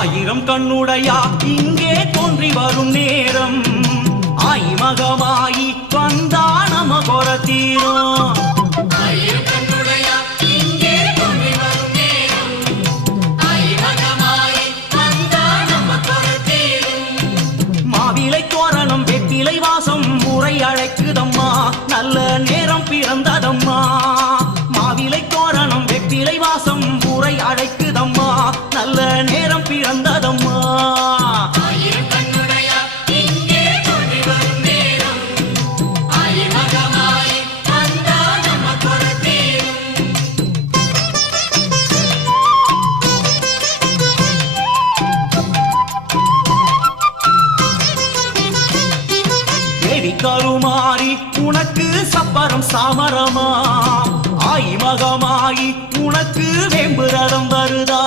ஆயிரம் கண்ணுடையா இங்கே தோன்றி வரும் நேரம் ஆயி மகமாயி வந்தா நம கொர தீரும் மாவிலை தோரணம் வெற்றிலை வாசம் முறை அழைக்குதம்மா நல்ல நேரம் பிறந்ததம்மா மாவிலை தோரணம் வெற்றிலை வாசம் முறை அழைக்குதம்மா நல்ல நேரம் பிறந்ததம்மா கருமாறி உனக்கு சப்பரம் சாமரமா ஆயி மகமாயி உனக்கு வேம்புரதம் வருதா